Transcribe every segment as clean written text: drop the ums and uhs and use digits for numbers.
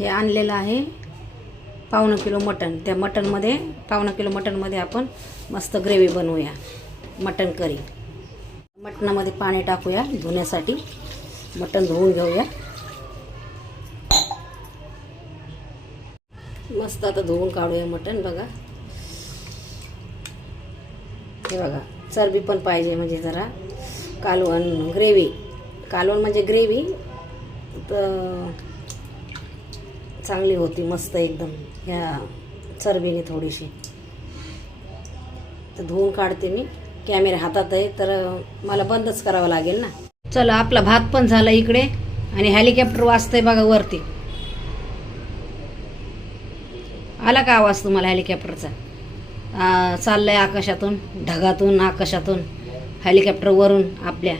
हे आणलेलं आहे पाऊण किलो मटण. त्या मटणमध्ये पाऊण किलो मटणमध्ये आपण मस्त ग्रेव्ही बनवूया, मटण करी. मटणामध्ये पाणी टाकूया धुण्यासाठी. मटण धुवून घेऊया मस्त. आता धुवून काढूया मटण. बघा हे बघा, चरबी पण पाहिजे म्हणजे जरा कालवण ग्रेव्ही. कालवण म्हणजे ग्रेव्ही तर चांगली होती मस्त एकदम ह्या चरबीने थोडीशी. तर धुवून काढते मी. कॅमेरा हातात आहे तर मला बंदच करावं लागेल ना. चला, आपला भात पण झाला इकडे आणि हेलिकॉप्टर वाजतंय बघा वरती. आला का आवाज तुम्हाला हेलिकॉप्टरचा? चाललंय आकाशातून, ढगातून, आकाशातून हेलिकॉप्टर वरून आपल्या.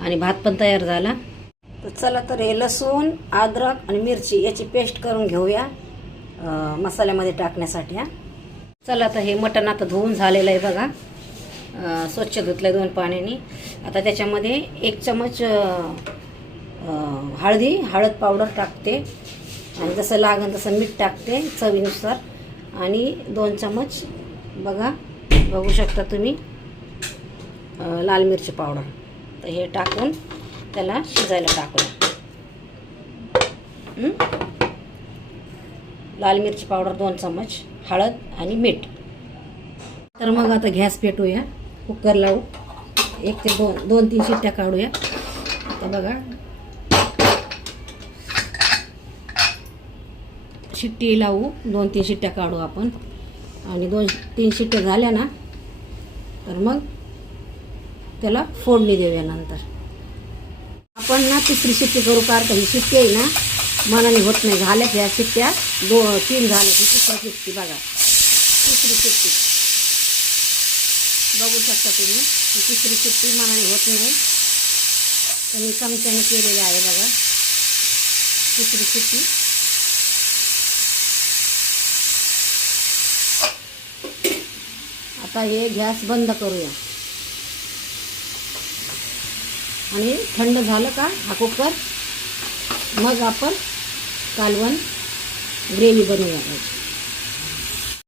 आणि भात पण तयार झाला. तर चला, तर हे लसूण, अद्रक आणि मिरची याची पेस्ट करून घेऊया मसाल्यामध्ये टाकण्यासाठी. चला, तर हे मटण आता धुवून झालेलं आहे बघा. स्वच्छ धुतलं आहे 2 पाण्याने. आता त्याच्यामध्ये 1 चमच हळद पावडर टाकते आणि जसं लागेल तसं मीठ टाकते चवीनुसार. आणि 2 चमच बघू शकता तुम्ही लाल मिरची पावडर. तर हे टाकून त्याला शिजायला टाकूया. लाल मिरची पावडर 2 चमच, हळद आणि मीठ. तर मग आता गॅस पेटवूया, कुकर लावू. 1 ते 2-3 शिट्ट्या काढूया. आता बघा शिट्टी लावू, 2-3 शिट्ट्या काढू आपण. आणि 2-3 शिट्ट्या झाल्या ना तर मग त्याला फोडणी देऊया. नंतर आपण ना 3री शिट्टी करू. कारण ही शिट्टी आहे ना मनाने होत नाही. झाल्या ह्या शिट्ट्या 2-3 झाल्या. ही 3री शिट्टी बघा, 3री शिट्टी बघू शकता तुम्ही. ही 3री शिट्टी मनाने होत नाही तर मी चमच्याने केलेली आहे बघा 3री शिट्टी. आता हे गॅस बंद करूया. आणि थंड झालं का हा कुकर, मग आपण कालवण ग्रेव्ही बनवूया.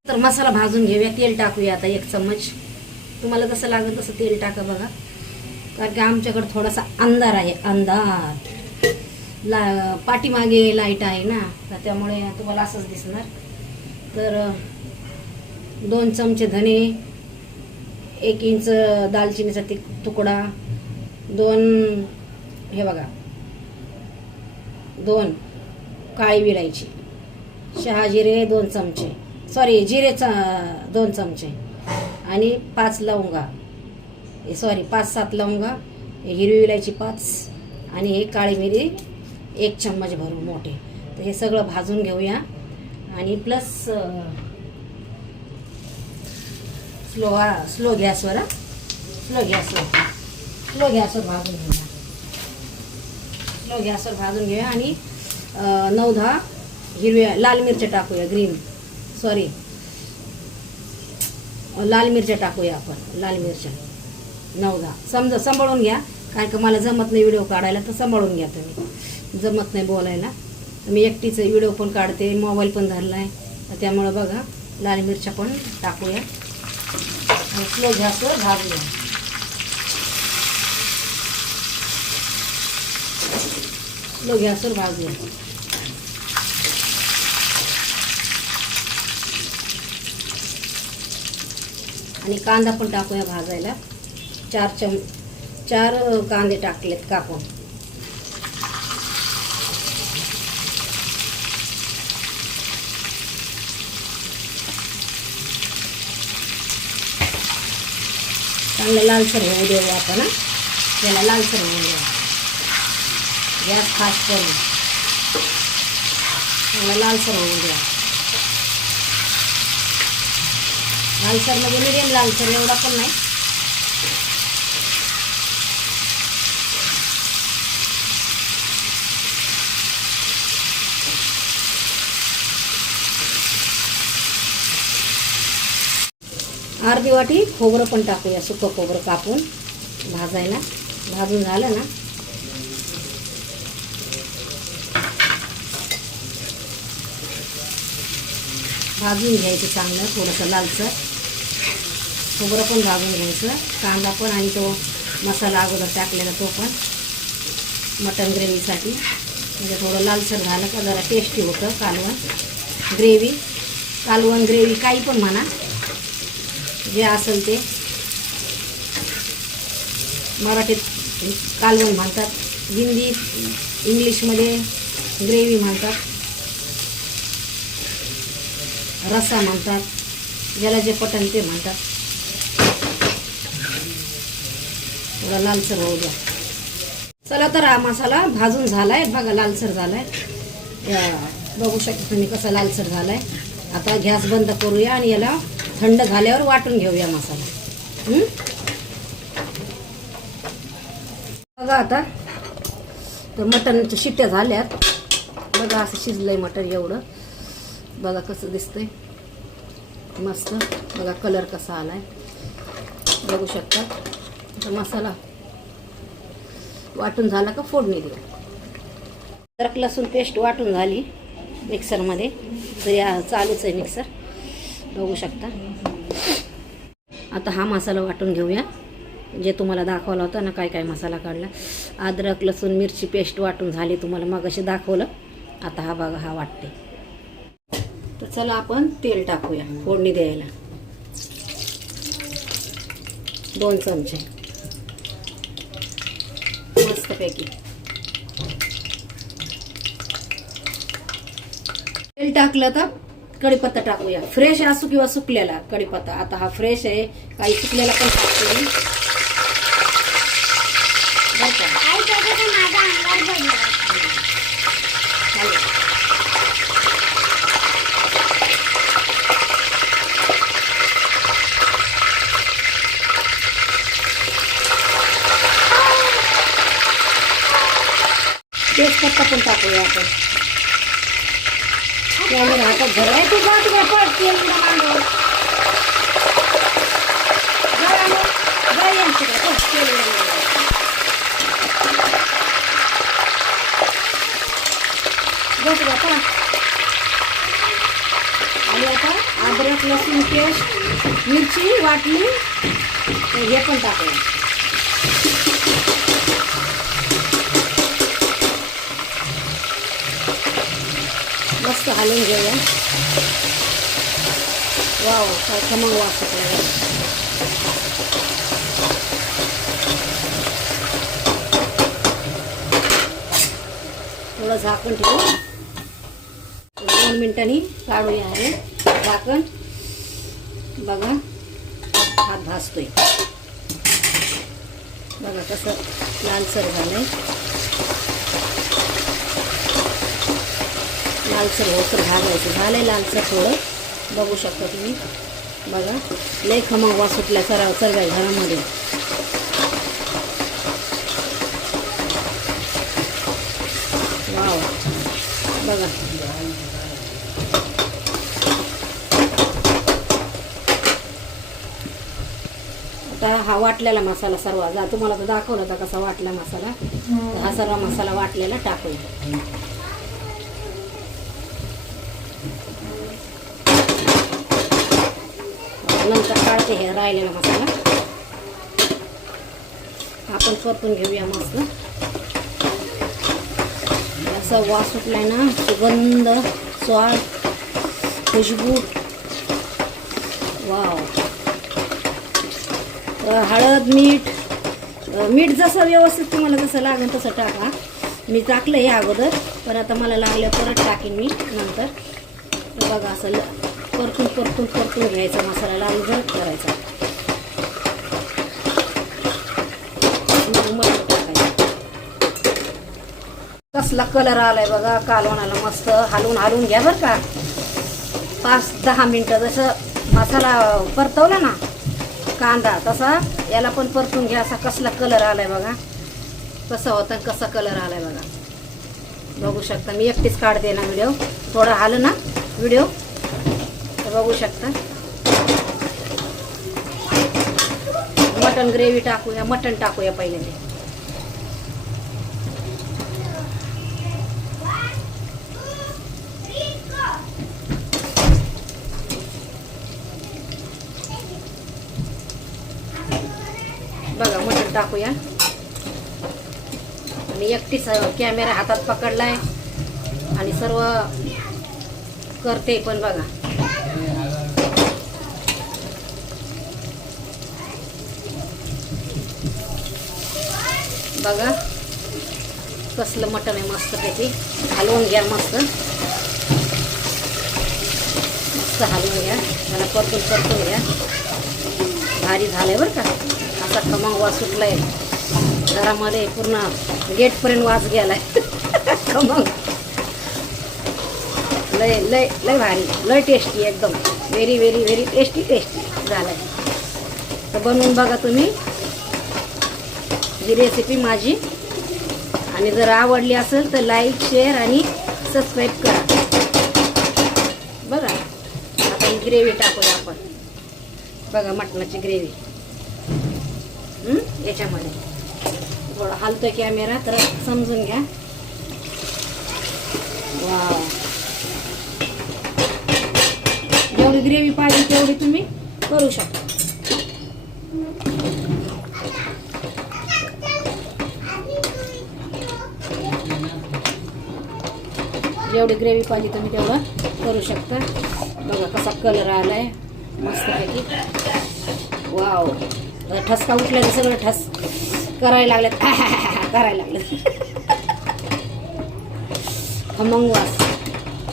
तर मसाला भाजून घेऊया. तेल टाकूया आता 1 चमच. तुम्हाला जसं लागेल तसं तेल टाका बघा. कारण की आमच्याकडे थोडासा अंधार आहे, पाठीमागे लाईट आहे ना, तर त्यामुळे तुम्हाला असंच दिसणार. तर 2 चमचे धने, 1 इंच दालचिनीचा तुकडा, 2 हे बघा 2 काळी विलायची, शहाजिरे 2 चमचे, जिरे 2 चमचे आणि 5 लवंगा, 5-7 लवंगा, हिरवी विलायची 5 आणि हे काळी मिरी 1 चम्मच भरून मोठे. तर हे सगळं भाजून घेऊया. आणि प्लस स्लो गॅसवर भाजून घेऊया. स्लो गॅसवर भाजून घेऊया. आणि 9-10 हिरव्या लाल मिरच्या टाकूया. लाल मिरच्या टाकूया आपण. लाल मिरच्या 9-10 सांभाळून घ्या. कारण का मला जमत नाही व्हिडिओ काढायला, तर सांभाळून घ्या तुम्ही. जमत नाही बोलायला. मी एकटीचं व्हिडिओ पण काढते, मोबाईल पण धरला आहे, तर त्यामुळं बघा लाल मिरच्या पण टाकूया. आणि स्लो गॅसवर भाजूया. स्लो गॅसवर भाजूया. आणि कांदा पण टाकूया भाजायला. 4 कांदे टाकलेत कापून. चांगलं लालसर होऊ देऊ आपण. त्याला लालसर होऊ देऊ. गॅस फास्ट करून चांगलं लालसर होऊ द्या. लालसर म्हणजे मिडियम लालसर, एवढा पण नाही. अर्धी वाटी खोबरं पण टाकूया. सुकं खोबरं कापून भाजायला. भाजून झालं ना भाजून घ्यायचं चांगलं, थोडंसं लालसर. खोबरं पण भाजून घ्यायचं, कांदा पण, आणि तो मसाला अगोदर टाकलेला तो पण मटन ग्रेव्हीसाठी. म्हणजे थोडं लालसर झालं का जरा टेस्टी होतं कालवण ग्रेव्ही. कालवण ग्रेव्ही काही पण म्हणा, जे असेल ते. मराठीत कालवण म्हणतात, हिंदीत इंग्लिशमध्ये ग्रेव्ही म्हणतात, रस्सा म्हणतात, ज्याला जे पटन ते म्हणतात. थोडा लालसर होऊ द्या. चला तर हा मसाला भाजून झालाय बघा, लालसर झालाय. बघू शकता तुम्ही कसा लालसर झालाय. आता गॅस बंद करूया आणि याला थंड झाल्यावर वाटून घेऊया मसाला. बघा आता तर मटणच्या शिट्ट्या झाल्यात बघा, असं शिजलंय मटण एवढं. बघा कसं दिसतंय मस्त. बघा कलर कसा आलाय बघू शकता. तर मसाला वाटून झाला का फोडणी देऊ. अद्रक लसूण पेस्ट वाटून झाली मिक्सरमध्ये, तर चालूच आहे मिक्सर बघू शकता. आता हा मसाला वाटून घेऊया, जे तुम्हाला दाखवला होता ना काय काय मसाला काढला. अद्रक लसूण मिरची पेस्ट वाटून झाली, तुम्हाला मगाशी दाखवलं. आता हा बघा हा वाटते. तर चला आपण तेल टाकूया फोडणी द्यायला. 2 चमचे मस्तपैकी तेल टाकलं तर कढीपत्ता टाकूया. फ्रेश असू किंवा सुकलेला कढीपत्ता. आता हा फ्रेश आहे, काही सुकलेला पण टाकतो मी. तेजपत्ता पण टाकूया आपण. कॅमेरा हातात धराय तू जात काय पड तेल मांडव आणि आता अद्रक लसूण पेस्ट मिरची वाटली हे पण टाकूया. मस्त हलवून घेऊया. वाव काय खमंग वास सुटला. थोडं झाकण ठेवू, 2 मिनिटांनी काढूया हे झाकण. बघा हात भाजतोय बघा कसं लालसर झालंय. लालसर होसर भाजायचं झालंय लालसर थोडं बघू शकता तुम्ही. बघा लय खमंग वास सुटल्या सर्व घरामध्ये. वाव बघा आता हा वाटलेला मसाला सर्व तुम्हाला तर दाखवला होता कसा वाटला मसाला. हा सर्व मसाला वाटलेला टाकूया. नंतर काढते हे राहिलेला मसाला आपण परतून घेऊया मस्त. असा वास सुटलाय ना, सुगंध स्वाद खुशबू. वाव. हळद मीठ जसं व्यवस्थित तुम्हाला जसं लागेल तसं टाका. मी टाकलं हे अगोदर, पण आता मला लागलं परत टाकीन मी नंतर. बघा असं परतून घ्यायचा मसाला लाल जरत करायचा. कसला कलर आलाय बघा कालवणाला. मस्त हलवून घ्या बरं का. 5-10 मिनटं जसं मसाला परतवला ना कांदा तसा याला पण परतून घ्या. असा कसला कलर आलाय बघा. कसं होतं कसा कलर आलाय बघा. बघू शकता मी एकटीच काढते ना व्हिडिओ. थोडं आलं ना व्हिडिओ तर बघू शकता. मटन ग्रेव्ही टाकूया. मटन टाकूया पहिले ते. टाकूया. आणि एकटीच कॅमेरा हातात पकडलाय आणि सर्व करते पण बघा. बघा कसलं मटण आहे मस्त पैकी. हलवून घ्या मस्त मस्त हलवून घ्या. त्याला परतून घ्या. भारी झालंय बरं का. असा खमंग वास सुटलाय घरामध्ये. पूर्ण गेटपर्यंत वास गेलाय खमंग. लय लय लय भारी, लय टेस्टी, एकदम व्हेरी व्हेरी व्हेरी टेस्टी झालाय. तर बनवून बघा तुम्ही ही रेसिपी माझी. आणि जर आवडली असेल तर लाईक, शेअर आणि सबस्क्राईब करा. बघा आता ही ग्रेव्ही टाकूया आपण. बघा मटणाची ग्रेव्ही याच्यामध्ये. थोडं हलतोय कॅमेरा तर समजून घ्या. वाव, जेवढी ग्रेव्ही पाहिजे तेवढी तुम्ही करू शकता. जेवढी ग्रेव्ही पाहिजे तुम्ही तेवढं करू शकता. बघा कसा कलर आलाय मस्तपैकी. वाव, ठसका उठला तर सगळं ठस करायला लागलेत खमंग वास.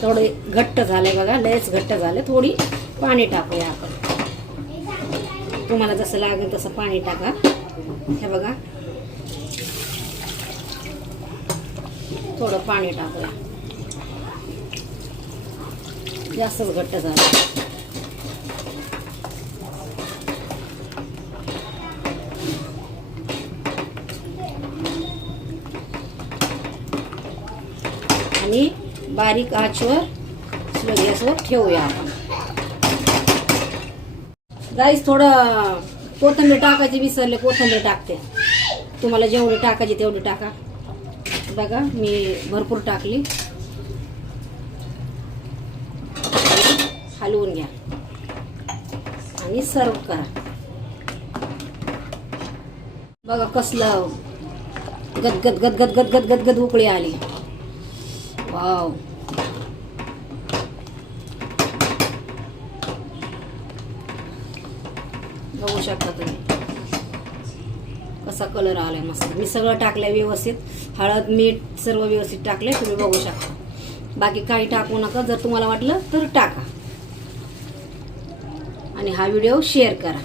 थोडे घट्ट झालंय बघा, लयच घट्ट झालं. थोडी पाणी टाकूया आपण. तुम्हाला जसं लागेल तसं पाणी टाका. हे बघा थोडं पाणी टाकूया. जास्तच घट्ट झालं. आणि बारीक आचवर स्लो गॅसवर ठेवूया आपण. गाईस थोडं कोथिंबीर टाकायची विसरले, कोथिंबीर टाकते. तुम्हाला जेवढी टाकायची तेवढी टाका. बघा मी भरपूर टाकली. हलवून घ्या आणि सर्व करा. बघा कसलं गदगद गदगद गदगद गदगद उकळी आली. वाव, बघू शकता तुम्ही कसा कलर आलाय मस्त. मी सगळं टाकलंय व्यवस्थित. हळद, मीठ सर्व व्यवस्थित टाकलंय. तुम्ही बघू शकता. बाकी काही टाकू नका. जर तुम्हाला वाटलं तर टाका. आणि हा व्हिडिओ शेअर करा.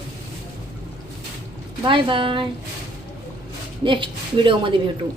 Bye bye. नेक्स्ट व्हिडिओमध्ये भेटू.